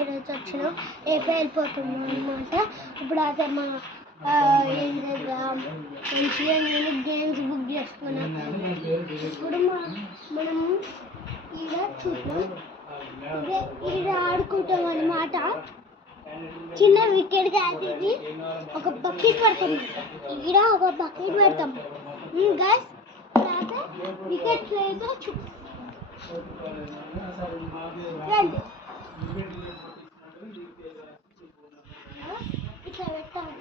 ఈరోజు వచ్చినాం రేపే వెళ్ళిపోతున్నాం అనమాట. ఇప్పుడు అసలు మనం ఏం చేద్దాం మంచిగా నేను గేమ్స్ బుక్ చేసుకున్నాం. ఇప్పుడు మనం ఈడ చూద్దాం, ఈడ ఆడుకుంటాం అనమాట. చిన్న వికెట్ క్యాచ్కి ఒక బకెట్ పెడతాం, ఈడ ఒక బకెట్ పెడతాం గైస్. తర్వాత వికెట్ అయితే ఇట్లా పెట్టాలి.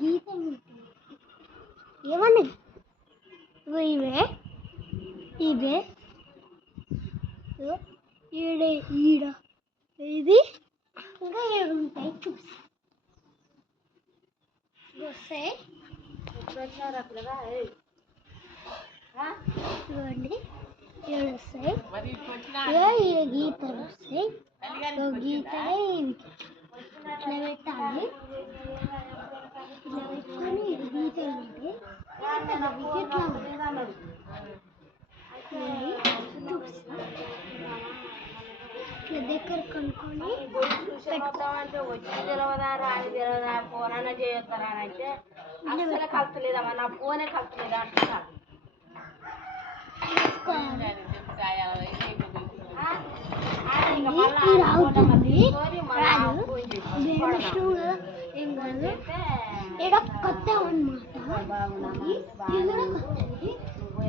గీత ఏమన్నా ఇవే ఇవే ఈడ ఈడ ఇది ఇంకా ఏడు ఉంటాయి చూసి వస్తాయి. చూడండి ఏడు వస్తాయి, గీతలు వస్తాయి. గీతలే ఇట్లా పెట్టాలి, ఇట్లా పెట్టుకొని గీతలు ఉంటాయి. వికెట్లో ఇట్లా దగ్గర కనుక్కొని పెట్టుకోమంటే వచ్చి తెలవదా రాని తెలవదా ఫోన్ అన్న చేయొస్తారా అని అంటే అసలు కలుతలేదమ్మా, నా ఫోనే కలుతలేదు అంటున్నారు. కొత్త అనమాట,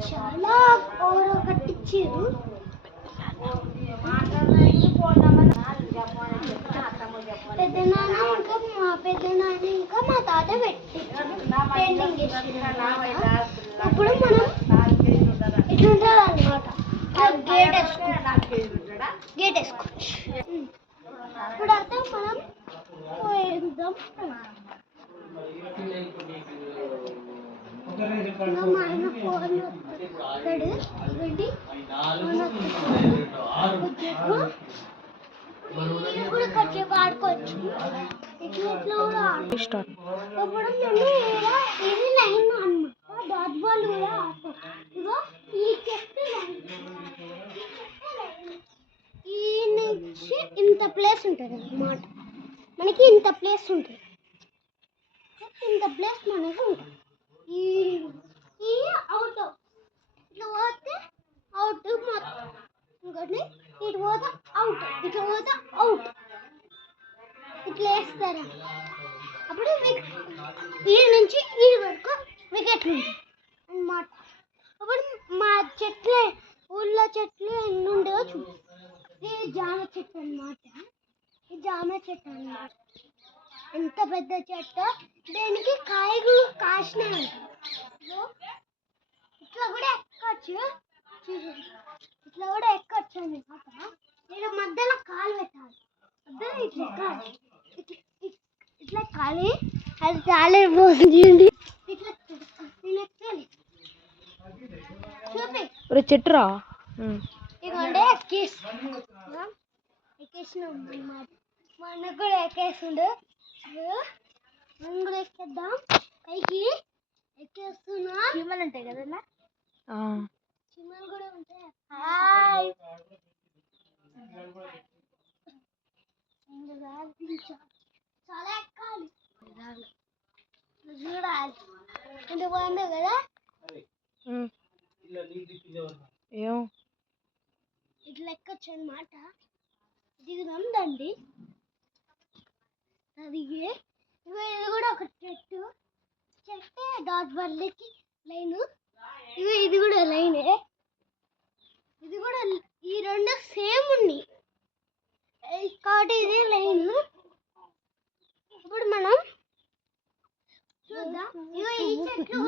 చాలా కట్టించారు. పెద్దనాన్న ఇంకా మా పెద్దనాన్న ఇంకా మా తాత పెయింటింగ్ చేసారు. అప్పుడు మనం ఇట్లుంటుంది అనమాట, గేట్ వేసుకోవచ్చు. ఇప్పుడు అంతా మనం పోయేద్దాం. మా ఆయన ఫోన్ వస్తాడు, ఇవ్వండి కూడా కాసేపు ఆడుకోవచ్చు. ఇట్లా కూడా ఇప్పుడు మేము ఇది లైన్ అనమాట, డాట్ బాల్ కూడా ఆడతాం. ఇగో ఈ చెట్టు ఈ నుంచి ఇంత ప్లేస్ ఉంటుంది అన్నమాట, మనకి ఇంత ప్లేస్ ఉంటుంది, ఇంత ప్లేస్ మనకి ఉంటుంది. ఈ అవుట్ ఇట్లా పోతే అవుట్ మొత్తం, ఇంకోటి ఇటు పోతే అవుట్, ఇట్లా పోతే అవుట్, ఇట్లా వేస్తారు. అప్పుడు ఈ నుంచి ఈ వరకు వికెట్లు ఉంటాయి అన్నమాట. అప్పుడు మా చెట్లు ఊళ్ళో చెట్లు ఎన్ని ఉండేవో చూడు. ఇది జామ చెట్టు అన్నమాట, ఈ జామ చెట్టు అన్నమాట. ఎంత పెద్ద చెట్టు, దేనికి కాయలు కాసినాయి అంట. ఇట్లా కూడా ఎక్కచ్చు, ఇట్లా కూడా ఎక్కచ్చు అన్నమాట. నేను మధ్యలో కాలు పెట్టాలి, మధ్యలో ఇట్లా ఎక్కాలి, ఇట్లా ఎక్కాలి. అది చాలా పోతుంది, ఇట్లా నేను ఎక్కాలి. చూపి చెట్టురా ఇదిగోండి ఎక్కేసినాం అన్నమాట. మా అన్న కూడా ఎక్కేస్తుండు, మనం కూడా ఎక్కేద్దాం. పైకి ఎక్కేస్తున్నా. చీమలు ఉంటాయి కదా, చీమలు కూడా ఉంటాయి. హాయ్ చాలా ఎక్కాలి, చూడాలి. ఎంత బాగుందో కదా. ఇట్లా ఎక్కొచ్చు అన్నమాట. దిగుదాం దండి. అది ఇది కూడా ఒక చెట్టు, చెట్టే డాట్ బాల్కి లైన్. ఇది కూడా లైనే, ఇది కూడా ఈ రెండు సేమ్ ఉన్నాయి కాబట్టి ఇది లైన్. ఇప్పుడు మనం చూద్దాం. ఈ చెట్లు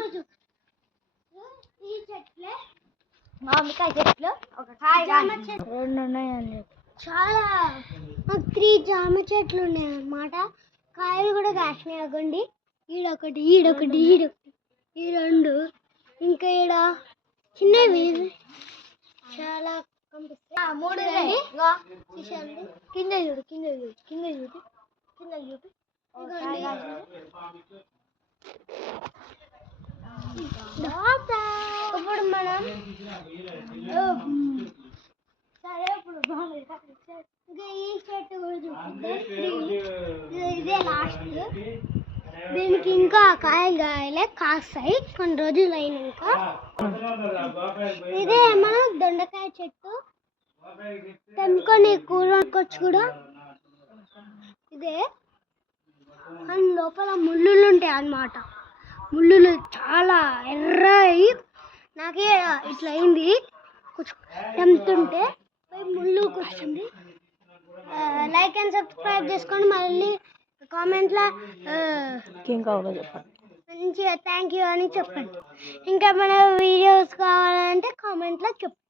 ఈ చెట్లే మామిడికాయ చెట్లు, జామ చెట్లు రెండు ఉన్నాయండి. చాలా 3 జామ చెట్లు ఉన్నాయి అన్నమాట. కాయలు కూడా కాసినాయి. అవ్వండి, ఈడొకటి ఈడొకటి ఈడొకటి, ఈ రెండు, ఇంకా ఈడ చిన్నవి చాలా కనిపిస్తాయి. 3 చూసండి. కింద చూడు, కింద చూడు, కింద చూడు, కింద చూడు. ఇప్పుడు మనం సరే ఇప్పుడు ఇంకా ఈ చెట్టు కూడా చూపిద్దాం. ఇదే లాస్ట్. దీనికి ఇంకా కాయలే కాస్తాయి కొన్ని రోజులు అయినాక. ఇదే మనం దొండకాయ చెట్టు తెంపుకొని కూర వండుకోవచ్చు కూడా. ఇదే అండ్ లోపల ముళ్ళులు ఉంటాయి అన్నమాట. ముళ్ళులు చాలా ఎర్రయి. నాకే ఇట్లా అయింది తెంపుతుంటే ముళ్ళు కూర్చుంది. లైక్ అండ్ సబ్స్క్రైబ్ చేసుకోండి. మళ్ళీ కామెంట్లో మంచిగా థ్యాంక్ యూ అని చెప్పండి. ఇంకా మన వీడియోస్ కావాలంటే కామెంట్లో చెప్పండి.